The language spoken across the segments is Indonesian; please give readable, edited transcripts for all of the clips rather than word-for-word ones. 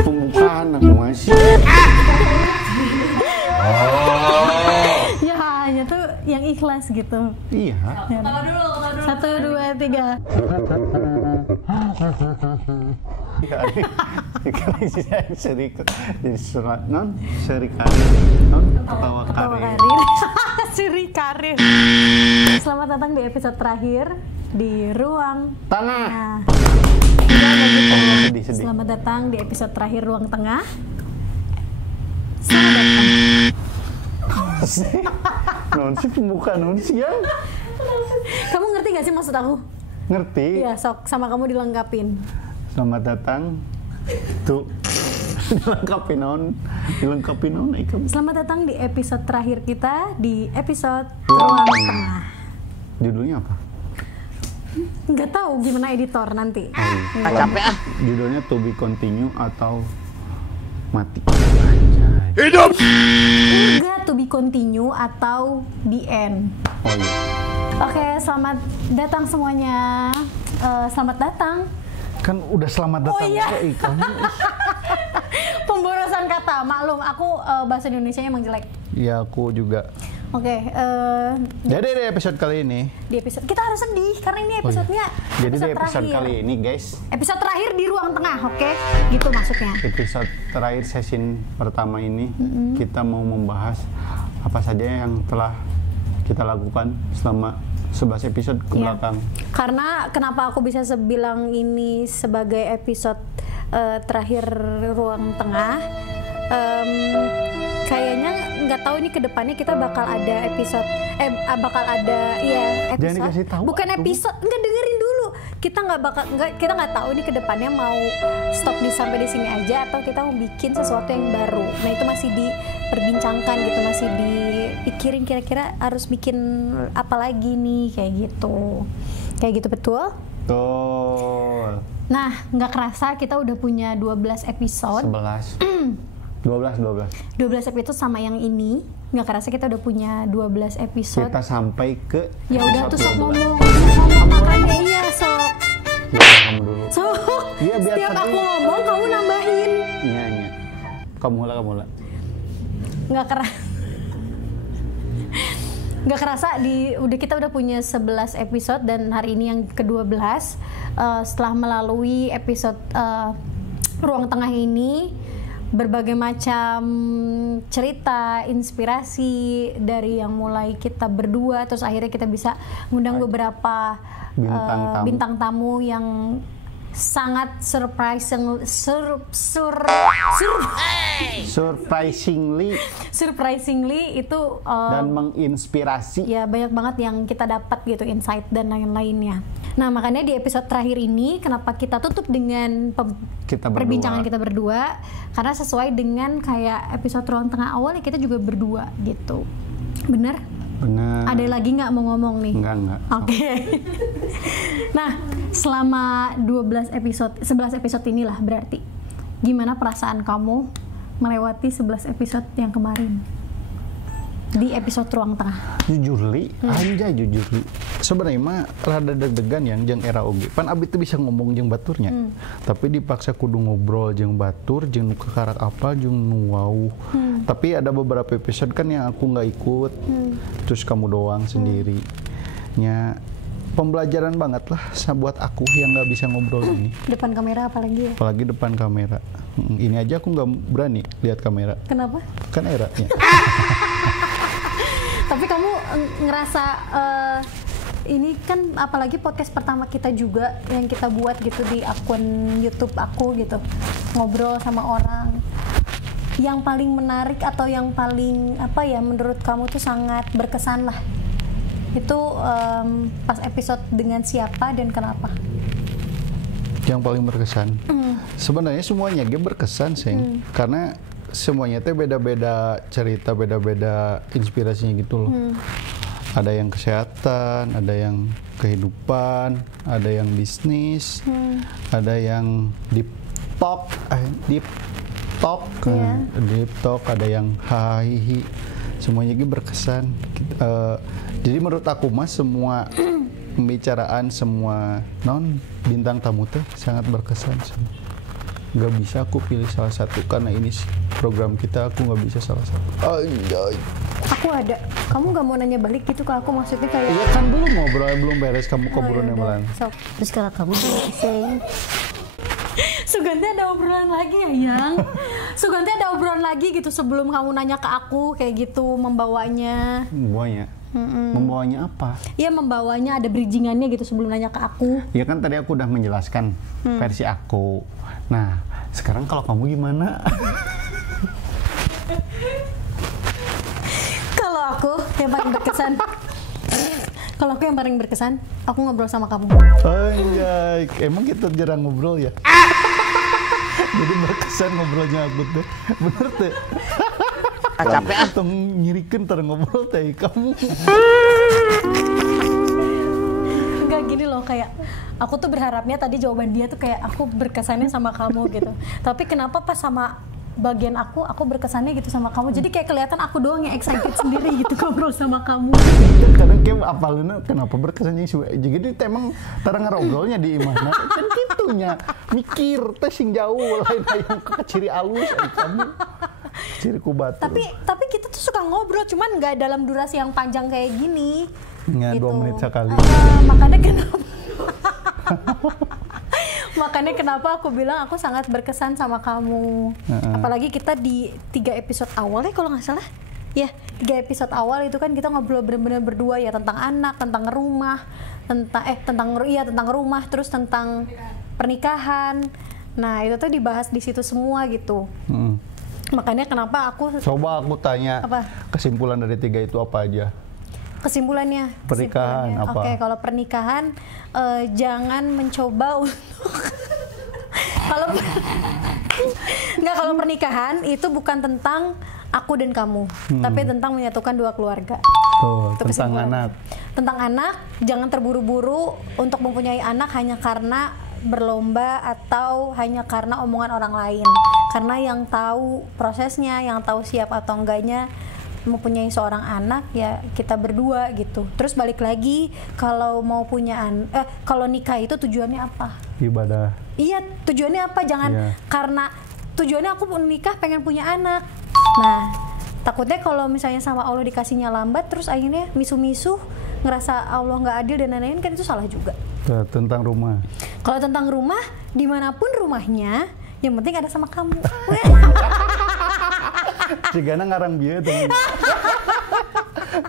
Pembukaan aku masih. Ya hanya tuh yang ikhlas gitu. Iya. Ketawa dulu. 1, 2, 3. Kali saya seri jadi surat non seri karir non ketawa karir. Seri karir. Selamat datang di episode terakhir di Ruang Tanah. Nah, enggak gitu. Sedih. Selamat datang di episode terakhir Ruang Tengah. Selamat datang. Non sih pembukaan non sih ya. Kamu ngerti gak sih maksud aku? Ngerti? Iya, sok sama kamu dilengkapin. Selamat datang. Tuh. Dilengkapi non ikam. Selamat datang di episode terakhir kita di episode Ruang Ruang Tengah. Tengah. Judulnya apa? Nggak tahu gimana editor nanti. Capek ah. Judulnya to be continue atau mati. Anjay. Hidup! Enggak, to be continue atau the end. Oh iya. Oke, selamat datang semuanya. Selamat datang. Kan udah selamat datang. Oh iya. Kamu. Pemborosan kata, maklum aku bahasa Indonesianya emang jelek. Ya aku juga. Oke, Jadi di episode kali ini. di episode kita harus sedih karena ini episodenya Jadi di episode terakhir. kali ini guys. Episode terakhir di Ruang Tengah, oke? Gitu maksudnya. Episode terakhir sesi pertama ini kita mau membahas apa saja yang telah kita lakukan selama 11 episode ke Iya. belakang. Karena kenapa aku bisa bilang ini sebagai episode terakhir Ruang Tengah, kayaknya nggak tahu ini kedepannya kita bakal ada episode, bakal ada ya episode. Jangan dikasih tahu, Bukan atuh. episode, nggak dengerin dulu. Kita nggak tahu ini kedepannya mau stop sampai di sini aja atau kita mau bikin sesuatu yang baru. Nah itu masih diperbincangkan gitu, masih dipikirin kira-kira harus bikin apa lagi nih kayak gitu betul. Betul. Nah, nggak kerasa kita udah punya 12 episode. 11. 12. 12 episode sama yang ini. Nggak kerasa kita udah punya 12 episode. Kita sampai ke Ya udah tuh sok 12. ngomong makanya iya sok. Ya, kamu dulu. Sok. Iya, biar Setiap seru. aku ngomong kamu nambahin. Iya. Kamu lah. Nggak kerasa. Nggak kerasa kita udah punya 11 episode dan hari ini yang ke-12 setelah melalui episode Ruang Tengah ini berbagai macam cerita, inspirasi dari yang mulai kita berdua terus akhirnya kita bisa ngundang beberapa bintang tamu yang sangat surprisingly itu dan menginspirasi. ya banyak banget yang kita dapat gitu, insight dan lain-lainnya. Nah makanya di episode terakhir ini kenapa kita tutup dengan perbincangan kita berdua, karena sesuai dengan kayak episode Ruang Tengah awal ya kita juga berdua gitu. Bener? Benar. Ada lagi nggak mau ngomong nih? Enggak. Oke. Nah, selama 11 episode inilah berarti gimana perasaan kamu melewati 11 episode yang kemarin? Di episode Ruang Tengah. Jujur li, anjay jujur li. Sebenarnya mah rada deg-degan yang jeung era oge. Pan abi teu bisa ngomong jeung baturnya. Tapi dipaksa kudu ngobrol jeung batur, jeung nu kakarak apa, jeung nu wau. Tapi ada beberapa episode kan yang aku nggak ikut. Terus kamu doang sendiri. Nya pembelajaran banget lah buat aku yang nggak bisa ngobrol ini. Depan kamera apalagi ya? Apalagi depan kamera. Ini aja aku nggak berani lihat kamera. Kenapa? Kan eranya. Tapi kamu ngerasa ini kan apalagi podcast pertama kita juga yang kita buat gitu di akun YouTube aku gitu, ngobrol sama orang. Yang paling menarik atau yang paling apa ya menurut kamu tuh sangat berkesan lah, itu pas episode dengan siapa dan kenapa? Yang paling berkesan sebenarnya semuanya berkesan sih, karena semuanya teh beda-beda cerita, beda-beda inspirasinya gitu loh. Ada yang kesehatan, ada yang kehidupan, ada yang bisnis, ada yang deep talk, deep talk, ada yang hahihi. Semuanya berkesan. Jadi menurut aku mas semua pembicaraan semua bintang tamu teh sangat berkesan sama. Gak bisa aku pilih salah satu karena ini program kita, aku gak bisa salah satu. Anjay. Aku ada. Kamu gak mau nanya balik gitu ke aku, maksudnya kayak? Iya kan belum ngobrol, belum beres, kamu keburu nemelan. Terus kalau kamu sering Suganti ada obrolan lagi ya, Yang? Suganti ada obrolan lagi gitu sebelum kamu nanya ke aku kayak gitu, membawanya. Membawanya apa? Iya, membawanya ada bridgingannya gitu sebelum nanya ke aku. Ya kan tadi aku udah menjelaskan versi aku. Nah, sekarang kalau kamu gimana? Kalau aku yang paling berkesan. Kalau aku yang paling berkesan, aku ngobrol sama kamu. Anjay, emang kita jarang ngobrol ya? Jadi berkesan ngobrolnya aku tuh. Bener tuh. Capek atau nyirikan ntar ngobrol teh kamu. Enggak, gini loh, kayak aku tuh berharapnya tadi jawaban dia tuh kayak aku berkesannya sama kamu gitu. Tapi kenapa pas sama bagian aku berkesannya gitu sama kamu. Jadi kayak kelihatan aku doang yang excited sendiri gitu ngobrol sama kamu. Kadang kayak apalnya kenapa berkesannya sih. Jadi emang tarang ngobrolnya di mana kan gitunya. Mikir teh sing jauh lain yang ke ciri alus kamu. Ciri kubatu. Tapi kita tuh suka ngobrol, cuman nggak dalam durasi yang panjang kayak gini. Nggak, gitu. 2 menit sekali. Makanya kenapa aku bilang aku sangat berkesan sama kamu. Apalagi kita di 3 episode awal ya kalau nggak salah. Ya, 3 episode awal itu kan kita ngobrol benar-benar berdua ya, tentang anak, tentang rumah, tentang rumah, terus tentang pernikahan. Nah, itu tuh dibahas di situ semua gitu. Makanya kenapa aku coba aku tanya apa? Kesimpulan dari 3 itu apa aja? Kesimpulannya apa? Oke, kalau pernikahan jangan mencoba untuk kalau pernikahan itu bukan tentang aku dan kamu, tapi tentang menyatukan 2 keluarga. Tentang anak. Tentang anak, jangan terburu-buru untuk mempunyai anak hanya karena berlomba atau hanya karena omongan orang lain. Karena yang tahu prosesnya, yang tahu siap atau enggaknya mempunyai seorang anak ya kita berdua gitu. Terus balik lagi, kalau mau punya kalau nikah itu tujuannya apa? Ibadah. Iya, tujuannya apa? Jangan karena tujuannya aku nikah pengen punya anak. Nah, takutnya kalau misalnya sama Allah dikasihnya lambat, terus akhirnya misu-misu, ngerasa Allah nggak adil dan lain-lain, kan itu salah juga. Tentang rumah. Kalau tentang rumah, dimanapun rumahnya, yang penting ada sama kamu. Cigana ngarang bieu tuh.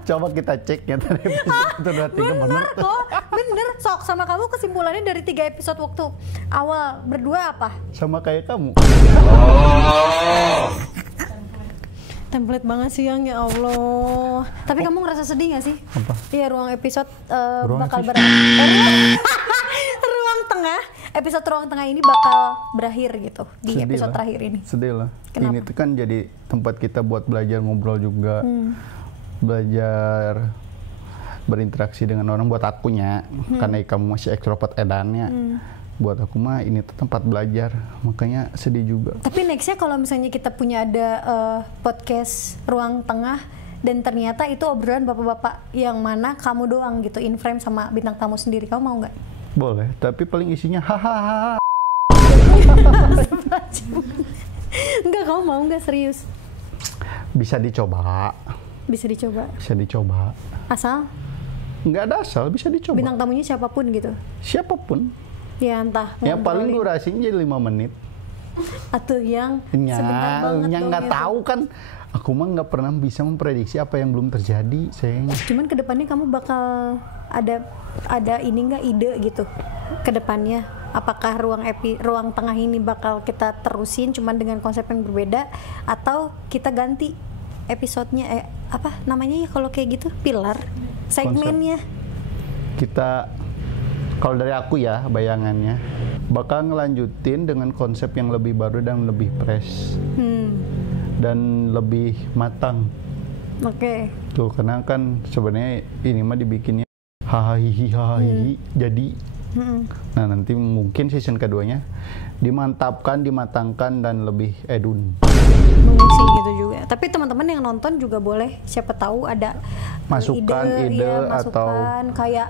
Coba kita cek ya tadi episode 2-3 bener kok, bener. Sok, sama kamu kesimpulannya dari 3 episode waktu awal berdua apa? Sama kayak kamu. Template banget sih Yang, ya Allah. Tapi kamu ngerasa sedih gak sih? Apa? Iya, ruang episode ruang bakal berakhir. Ruang tengah, episode ruang tengah ini bakal berakhir gitu di Sedih episode lah. terakhir ini. Sedih lah. Kenapa? Ini tuh kan jadi tempat kita buat belajar ngobrol juga. Belajar berinteraksi dengan orang buat akunya. Karena kamu masih ekstrovert edannya. Buat aku mah ini tuh tempat belajar, makanya sedih juga. Tapi nextnya kalau misalnya kita punya ada podcast ruang tengah dan ternyata itu obrolan bapak-bapak yang mana kamu doang gitu in frame sama bintang tamu sendiri, kamu mau nggak? Boleh, tapi paling isinya hahaha. Enggak, kamu mau nggak serius? Bisa dicoba. Bisa dicoba. Bisa dicoba. Asal? Nggak ada asal, bisa dicoba. Bintang tamunya siapapun gitu? Siapapun. Ya entah. Yang paling durasinya jadi 5 menit. Atau yang sebentar banget. Yang nggak tahu kan, aku mah nggak pernah bisa memprediksi apa yang belum terjadi, sayang. Cuman kedepannya kamu bakal ada ini nggak ide gitu kedepannya? Apakah ruang tengah ini bakal kita terusin cuman dengan konsep yang berbeda, atau kita ganti episodenya apa namanya ya kalau kayak gitu, pilar segmennya? Kita, kalau dari aku ya bayangannya bakal ngelanjutin dengan konsep yang lebih baru dan lebih fresh dan lebih matang. Oke. Tuh, karena kan sebenarnya ini mah dibikinnya hahaha jadi. Nah, nanti mungkin season keduanya dimantapkan, dimatangkan dan lebih edun. Mungkin sih gitu juga. Tapi teman-teman yang nonton juga boleh, siapa tahu ada Masukan, ide masukan, atau kayak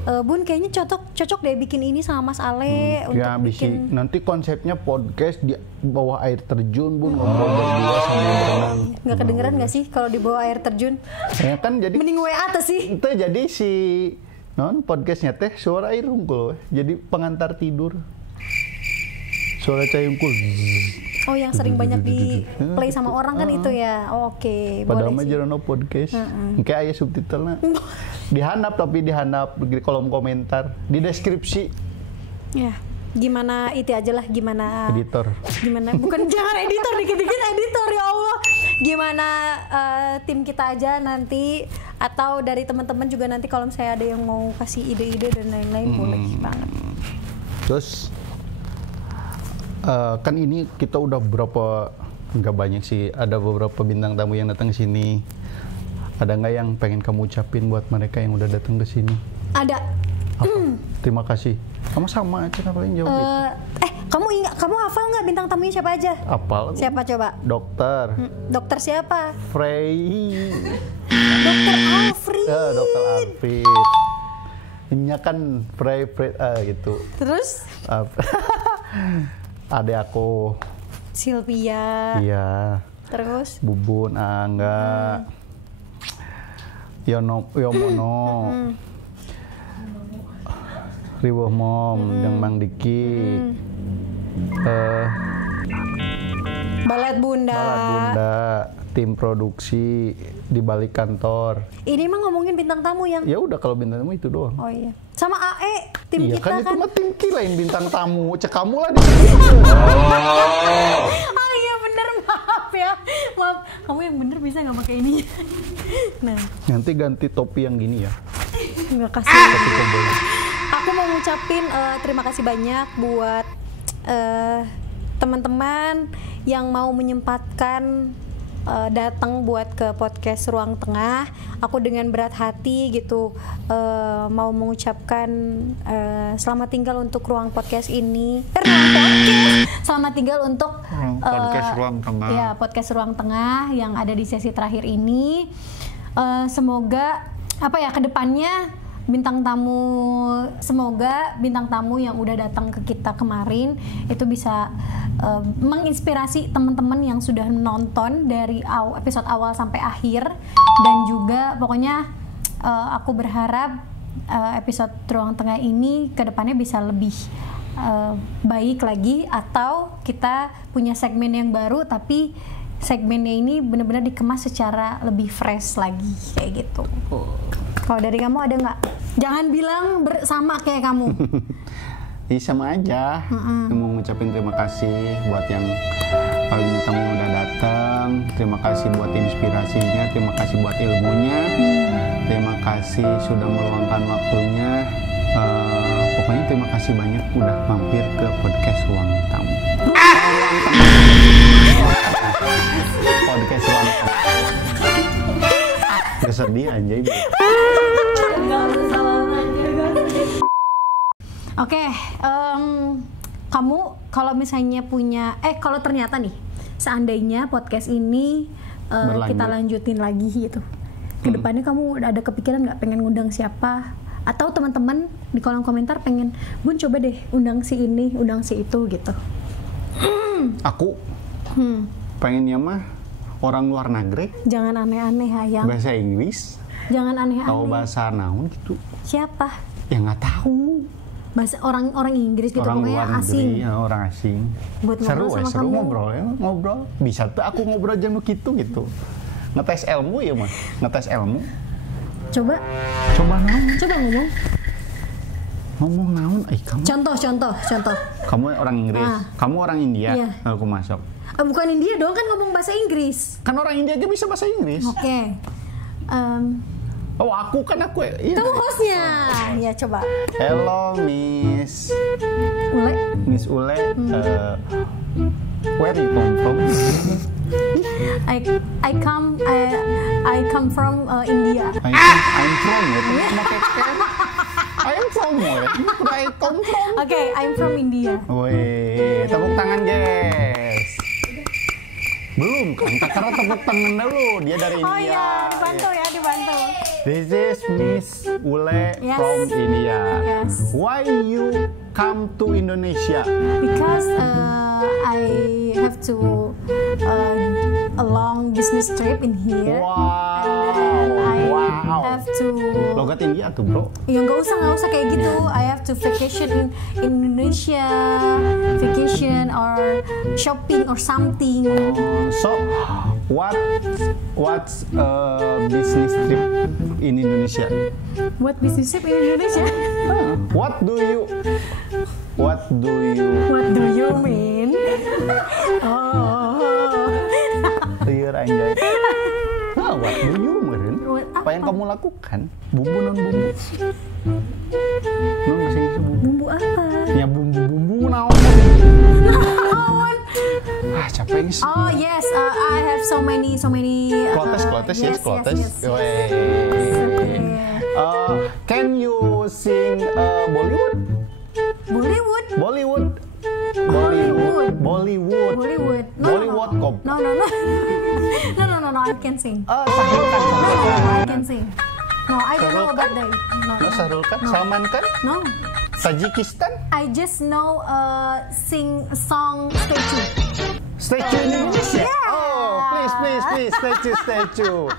Bun kayaknya cocok deh bikin ini sama Mas Ale untuk Ya bisa. bikin. Nanti konsepnya podcast di bawah air terjun, Bun, ngobrol berdua sambil berenang. Nggak kedengeran nggak sih kalau di bawah air terjun? Ya kan jadi Mending WA tuh sih. itu jadi si podcastnya teh suara air unggul, jadi pengantar tidur. Suara cai unggul. Oh yang sering banyak di play sama orang kan itu ya. Oke, Padahal boleh mah sih. jarana podcast. Kayak aya subtitlenya. Dihandap tapi dihandap di kolom komentar, di deskripsi. Ya, gimana itu aja lah gimana. Editor. Gimana? Bukan jangan editor dikit-dikit editor ya Allah. Gimana tim kita aja nanti atau dari teman-teman juga nanti kalau misalnya ada yang mau kasih ide-ide dan lain-lain boleh banget. Terus kan ini kita udah nggak banyak sih, ada beberapa bintang tamu yang datang ke sini. Ada nggak yang pengen kamu ucapin buat mereka yang udah datang ke sini? Ada. Apa? Terima kasih. Kamu sama aja ngapain jawab itu? Kamu hafal nggak bintang tamunya siapa aja? Apal? Siapa coba? Dokter. Dokter siapa? Frey. Dokter Alfred. Dokter Alfred. Ini kan Frey gitu. Terus? Adek aku. Sylvia. Iya. Terus? Bubun, Angga. Yomono. Riwoh Mom, yang Mang Diki. Balet Bunda. Balat Bunda, tim produksi di balik kantor. Ini mah ngomongin bintang tamu yang. Ya udah kalau bintang tamu itu doang. Oh iya. Sama AE, tim Iya kita kan itu kan. mah tim lain bintang tamu. Cek kamu lah di sini. Oh iya bener, maaf ya. Maaf, kamu yang bener bisa nggak pakai ini? Nah, Nanti ganti topi yang gini ya. nggak kasih. Topi cowboy. Aku mau ngucapin terima kasih banyak buat teman-teman yang mau menyempatkan datang buat ke podcast Ruang Tengah. Aku dengan berat hati gitu mau mengucapkan selamat tinggal untuk ruang podcast ini. Ruang podcast. Selamat tinggal untuk Podcast Ruang Tengah. Ya, podcast Ruang Tengah yang ada di sesi terakhir ini. Semoga kedepannya semoga bintang tamu yang udah datang ke kita kemarin itu bisa menginspirasi teman-teman yang sudah nonton dari episode awal sampai akhir, dan juga pokoknya aku berharap episode Ruang Tengah ini kedepannya bisa lebih baik lagi, atau kita punya segmen yang baru tapi segmennya ini benar-benar dikemas secara lebih fresh lagi kayak gitu. Kalau dari kamu ada nggak? Jangan bilang sama kayak kamu. Iya sama aja. Mau ngucapin terima kasih buat yang paling tamu yang udah datang. Terima kasih buat inspirasinya, terima kasih buat ilmunya. Terima kasih sudah meluangkan waktunya. Pokoknya terima kasih banyak udah mampir ke podcast Ruang Tamu. Podcast Ruang Tamu. Kesedih anjay. Oke, kamu kalau misalnya punya, kalau ternyata nih, seandainya podcast ini kita lanjutin lagi gitu, kedepannya kamu ada kepikiran nggak pengen ngundang siapa? Atau teman-teman di kolom komentar pengen, Bun coba deh undang si ini, undang si itu gitu. Aku pengennya mah orang luar negeri. Jangan aneh-aneh hayang. Bahasa Inggris. Jangan aneh-aneh. Tahu bahasa naon gitu. Siapa? Ya nggak tahu. Bahasa orang Inggris gitu, Orang pokoknya luar asing. negeri, ya, orang asing. Buat Seru ngobrol sama seru kamu. ngobrol. Bisa tuh aku ngobrol jam gitu. Ngetes ilmu ya mah. Ngetes ilmu. Coba Naon. Ngomong naon. Kamu. contoh. Kamu orang Inggris. Kamu orang India. Iya. Aku masuk. Bukan India dong, kan ngomong bahasa Inggris. Kan orang India aja bisa bahasa Inggris. Oke. Oh aku. Iya. Kamu hostnya. Ya coba. Hello Miss Ule. Where you come from? I come from India. I'm from ya. I'm from ya. I come from. Oke, I'm from India. Wih, tepuk tangan guys. Belum kan? Karena tepuk tangan dulu. Dia dari India. Oh iya, dibantu. This is Miss Ule Yes. from India. Yes. Why you come to Indonesia? Because I have to a long business trip in here. And I have to. Logat India tuh bro. Ya nggak usah kayak gitu. I have to vacation in Indonesia, vacation or shopping or something. So, what's business trip in Indonesia? What business trip in Indonesia? What do you What do you mean? Oh. Liar anjay. What do you mean? Apa yang kamu lakukan? Bumbu non bumbu. Non bahasa Inggris bumbu. Bumbu apa? Ya bumbu naon. Capek ini. Oh yes, I have so many. Klotes, yes. Can you sing Bollywood? Bollywood. No, I can sing. Sahrul Khan. I can sing. No, I don't know about that. No, Sahrul Khan. Salman Khan. No. Tajikistan. I just know sing a song Statue Indonesia. Yeah. Oh, please, statue.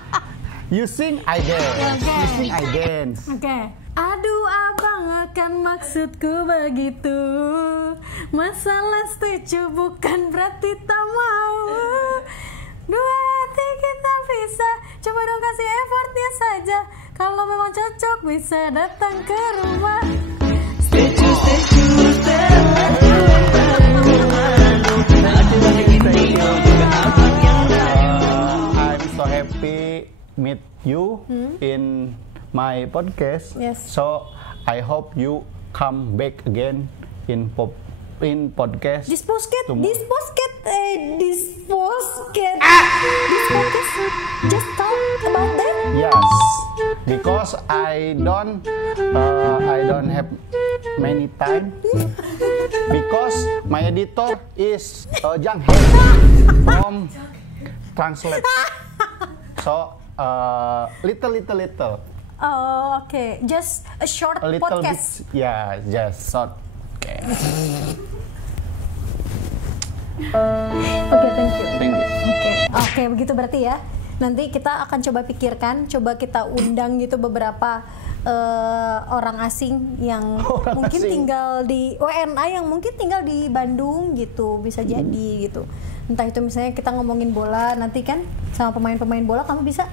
You sing, I dance. Okay. You sing, I dance. Okay. Aduh abang akan maksudku begitu. Masalah setuju bukan berarti tak mau. Dua hati kita bisa. Coba dong kasih effortnya saja. Kalau memang cocok bisa datang ke rumah. I'm so happy meet you in my podcast. Yes. So I hope you come back again in podcast. This podcast just talk about that. Yes, because I don't have many time. Because my editor is Jang He from Translate. So little. Oh, okay. Just a short A little podcast. bit, yeah, just short. Okay. Oke, thank you. Thank you. Oke, begitu berarti ya. Nanti kita akan coba pikirkan, coba kita undang gitu beberapa orang asing yang mungkin tinggal di WNA, yang mungkin tinggal di Bandung gitu, bisa jadi gitu. Entah itu misalnya kita ngomongin bola nanti kan sama pemain-pemain bola, kamu bisa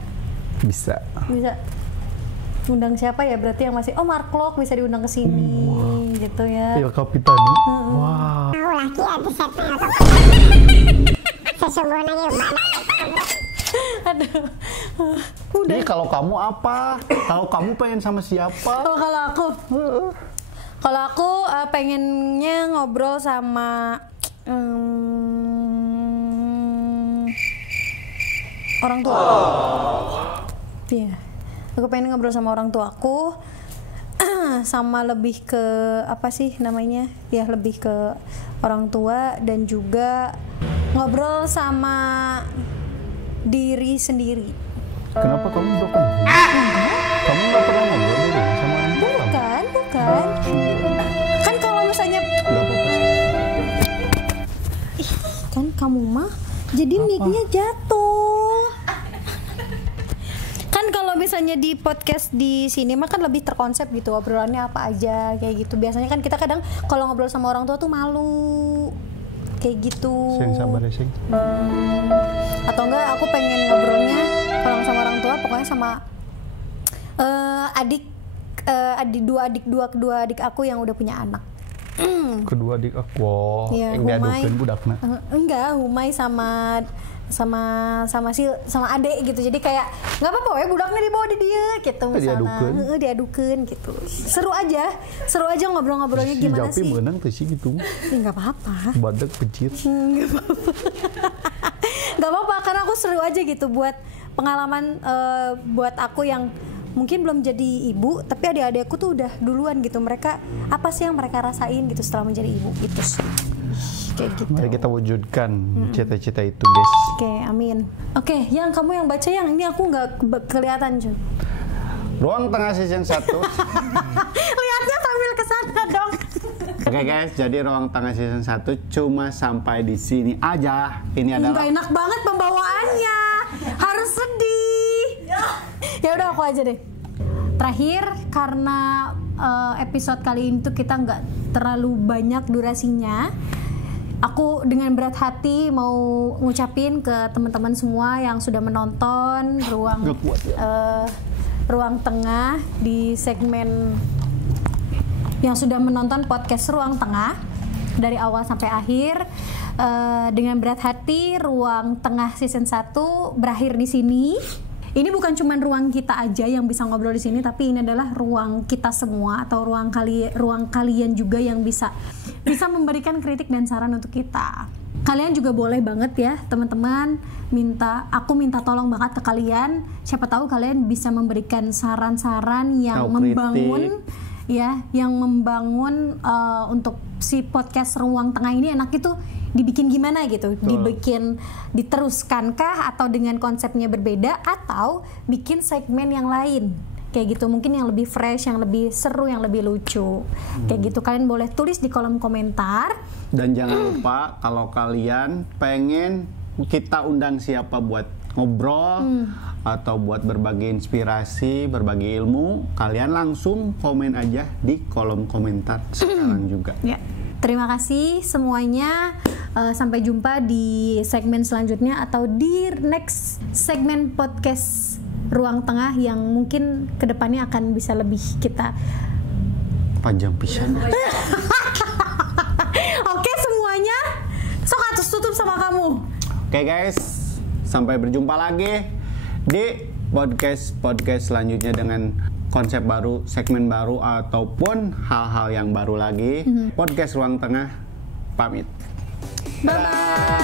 undang siapa ya, berarti yang masih Mark Klok bisa diundang ke sini gitu ya. Il Capitano. Wow. Laki ada sesungguhnya Aduh. Udah. Jadi kalau kamu apa? Kalau kamu pengen sama siapa? Oh, kalau aku pengennya ngobrol sama orang tua. Iya. Aku pengen ngobrol sama orang tuaku. Sama lebih ke apa sih namanya? Ya lebih ke orang tua dan juga ngobrol sama diri sendiri. Kenapa kamu broken home? Kamu nggak pernah ngobrol dulu sama orang tua? Bukan. Kan kalau misalnya Nggak apa-apa sih. kan kamu mah jadi mic-nya jatuh. Kan kalau misalnya di podcast di sini mah kan lebih terkonsep gitu, obrolannya apa aja kayak gitu. Biasanya kan kita kadang kalau ngobrol sama orang tua tuh malu kayak gitu. Sing sabar ya, Sing. Atau enggak aku pengen ngobrolnya kalau sama orang tua pokoknya sama kedua adik aku yang udah punya anak. Kedua adik aku, Ya, yang diadukeun budakna. Enggak, Humay sama adek gitu. Jadi kayak nggak apa-apa ya budaknya dibawa di dia gitu misalnya. Diadukeun gitu. Seru aja ngobrol-ngobrolnya gimana sih? Japi menang tuh sih gitu. Nggak apa-apa. Badak pecit. Nggak apa-apa karena aku seru aja gitu buat pengalaman buat aku yang mungkin belum jadi ibu tapi adik-adikku tuh udah duluan gitu. Mereka apa sih yang mereka rasain gitu setelah menjadi ibu gitu sih. Kayak gitu. Mari kita wujudkan cita-cita itu, guys. Oke, amin. Oke, yang kamu yang baca yang ini aku nggak kelihatan, Jun. Ruang Tengah season 1. Lihatnya sambil kesana dong. Oke guys, jadi Ruang Tengah season 1 cuma sampai di sini aja. Ini adalah Nggak enak banget pembawaannya. Harus sedih. Ya udah aku aja deh. Terakhir, karena episode kali ini tuh kita nggak terlalu banyak durasinya, aku dengan berat hati mau ngucapin ke teman-teman semua yang sudah menonton Ruang Tengah di segmen yang sudah menonton podcast Ruang Tengah dari awal sampai akhir. Dengan berat hati, Ruang Tengah season 1 berakhir di sini. Ini bukan cuma ruang kita aja yang bisa ngobrol di sini, tapi ini adalah ruang kita semua atau ruang kalian juga yang bisa memberikan kritik dan saran untuk kita. Kalian juga boleh banget ya teman-teman, aku minta tolong banget ke kalian. Siapa tahu kalian bisa memberikan saran-saran yang membangun, ya, yang membangun untuk si podcast Ruang Tengah ini enak itu dibikin gimana gitu, dibikin diteruskankah atau dengan konsepnya berbeda atau bikin segmen yang lain kayak gitu, mungkin yang lebih fresh, yang lebih seru, yang lebih lucu kayak gitu. Kalian boleh tulis di kolom komentar. Dan jangan lupa kalau kalian pengen kita undang siapa buat ngobrol atau buat berbagi inspirasi, berbagi ilmu, kalian langsung komen aja di kolom komentar sekarang juga. Ya. Terima kasih semuanya. Sampai jumpa di segmen selanjutnya atau di next segmen podcast Ruang Tengah yang mungkin kedepannya akan bisa lebih kita panjang pisan. Oke semuanya, sok atus tutup sama kamu. Oke guys, sampai berjumpa lagi di podcast selanjutnya dengan konsep baru, segmen baru ataupun hal-hal yang baru lagi. Podcast Ruang Tengah pamit. Bye bye.